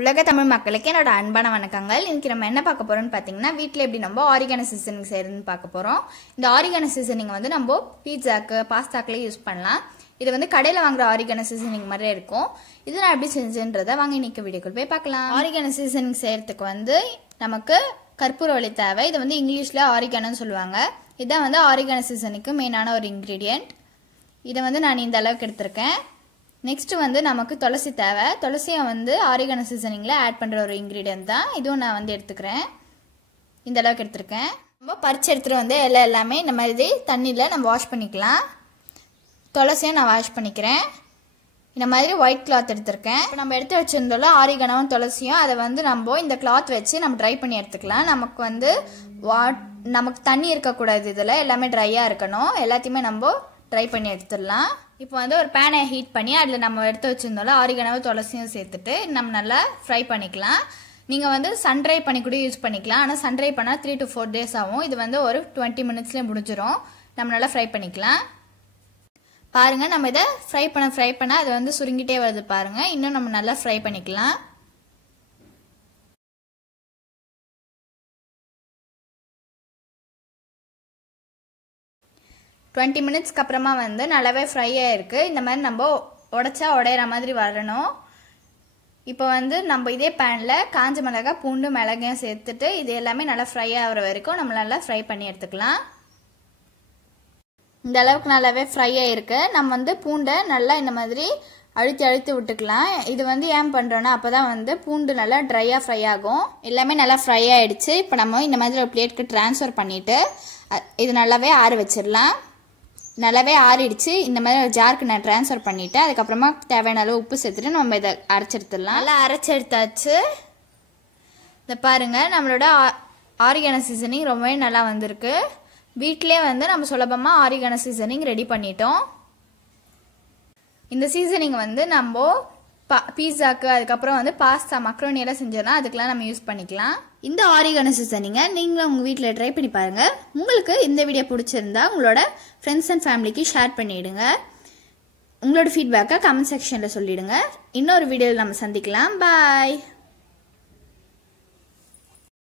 உலக தமிழ் மக்களுக்கு என்னோட அன்பான வணக்கங்கள். இன்னைக்கு நம்ம என்ன பார்க்க போறோம்னு பாத்தீங்கன்னா, வீட்ல எப்படி நம்ம ஆரிகானோ சீசனிங் செய்யறதுன்னு பார்க்க போறோம். இந்த ஆரிகானோ சீசனிங் வந்து நம்ம பீட்சாக்கு, பாஸ்தாக்குல யூஸ் பண்ணலாம். இது வந்து கடையில வாங்குற ஆரிகானோ சீசனிங் மாதிரியே இருக்கும். இது நான் எப்படி செஞ்சேன்றதை வாங்க இன்னைக்கு வீடியோக்குள்ள போய் பார்க்கலாம். ஆரிகானோ சீசனிங் செய்யறதுக்கு வந்து நமக்கு கர்ப்பூரவள்ளி தேவை. இது வந்து இங்கிலீஷ்ல ஆரிகானோன்னு சொல்லுவாங்க. இதான் வந்து ஆரிகானோ சீசனுக்கு மெயினான ஒரு இன்கிரீடியன்ட். இதை வந்து நான் இந்த அளவுக்கு எடுத்திருக்கேன். நெக்ஸ்ட் வந்து நமக்கு துளசி தேவை. துளசியை வந்து ஆரிகானோ சீசனிங்கில் ஆட் பண்ணுற ஒரு இன்க்ரீடியன்ட் தான். இதுவும் நான் வந்து எடுத்துக்கிறேன். இந்த அளவுக்கு எடுத்துருக்கேன். நம்ம பறிச்சு எடுத்துகிட்டு வந்து எல்லாமே இந்த மாதிரி தண்ணியில் நம்ம வாஷ் பண்ணிக்கலாம். துளசியும் நான் வாஷ் பண்ணிக்கிறேன். இந்த மாதிரி ஒயிட் கிளாத் எடுத்திருக்கேன். இப்போ நம்ம எடுத்து வச்சுருந்தோம்ல ஆரிகானோவும் துளசியும், அதை வந்து நம்ம இந்த கிளாத் வச்சு நம்ம ட்ரை பண்ணி எடுத்துக்கலாம். நமக்கு வந்து நமக்கு தண்ணி இருக்கக்கூடாது, இதில் எல்லாமே ட்ரையாக இருக்கணும். எல்லாத்தையுமே நம்ம ட்ரை பண்ணி எடுத்துடலாம். இப்போ வந்து ஒரு பேனை ஹீட் பண்ணி அதில் நம்ம எடுத்து வச்சுருந்தோம்ல ஆரிகானோவும் துளசியும் சேர்த்துட்டு நம்ம நல்லா ஃப்ரை பண்ணிக்கலாம். நீங்கள் வந்து சன்ட்ரை பண்ணி கூட யூஸ் பண்ணிக்கலாம். ஆனால் சன்ட்ரை பண்ணால் 3 to 4 days ஆகும். இது வந்து ஒரு 20 minutesலேயே முடிஞ்சிடும். நம்ம நல்லா ஃப்ரை பண்ணிக்கலாம். பாருங்கள், நம்ம இதை ஃப்ரை பண்ண அது வந்து சுருங்கிட்டே வருது பாருங்கள். இன்னும் நம்ம நல்லா ஃப்ரை பண்ணிக்கலாம். டுவெண்ட்டி மினிட்ஸ்க்கு அப்புறமா வந்து நல்லாவே ஃப்ரை ஆகிருக்கு. இந்த மாதிரி நம்ம உடைச்சா உடையிற மாதிரி வரணும். இப்போ வந்து நம்ம இதே பேனில் காஞ்ச மிளகாய், பூண்டு, மிளகையும் சேர்த்துட்டு இது எல்லாமே நல்லா ஃப்ரை ஆகிற வரைக்கும் நம்ம நல்லா ஃப்ரை பண்ணி எடுத்துக்கலாம். இந்த அளவுக்கு நல்லாவே ஃப்ரை ஆகிருக்கு. நம்ம வந்து பூண்டை நல்லா இந்த மாதிரி அழுத்தி விட்டுக்கலாம். இது வந்து ஏன் பண்ணுறோன்னா அப்போ தான் வந்து பூண்டு நல்லா ட்ரையாக ஃப்ரை ஆகும். எல்லாமே நல்லா ஃப்ரை ஆகிடுச்சு. இப்போ நம்ம இந்த மாதிரி ஒரு பிளேட்டுக்கு ட்ரான்ஸ்ஃபர் பண்ணிவிட்டு இது நல்லாவே ஆற வச்சிடலாம். நல்லாவே ஆறிடுச்சு. இந்த மாதிரி ஒரு ஜாருக்கு நான் ட்ரான்ஸ்ஃபர் பண்ணிவிட்டேன். அதுக்கப்புறமா தேவையான அளவு உப்பு சேர்த்துட்டு நம்ம இதை அரைச்செடுத்துடலாம். நல்லா அரைச்செடுத்தாச்சு. இதை பாருங்கள், நம்மளோட ஆரிகானோ சீசனிங் ரொம்பவே நல்லா வந்திருக்கு. வீட்டிலே வந்து நம்ம சுலபமாக ஆரிகானோ சீசனிங் ரெடி பண்ணிட்டோம். இந்த சீசனிங் வந்து நம்ம பீஸாக்கு, அதுக்கப்புறம் வந்து பாஸ்தா, மக்ரோனி எல்லாம் செஞ்சோன்னா அதுக்கெலாம் நம்ம யூஸ் பண்ணிக்கலாம். இந்த ஆரிகானோ சீசனிங்கை நீங்களும் உங்கள் வீட்டில் ட்ரை பண்ணி பாருங்கள். உங்களுக்கு இந்த வீடியோ பிடிச்சிருந்தா உங்களோட ஃப்ரெண்ட்ஸ் அண்ட் ஃபேமிலிக்கு ஷேர் பண்ணிவிடுங்க. உங்களோட ஃபீட்பேக்கை கமெண்ட் செக்ஷனில் சொல்லிவிடுங்க. இன்னொரு வீடியோவில் நம்ம சந்திக்கலாம். பாய்.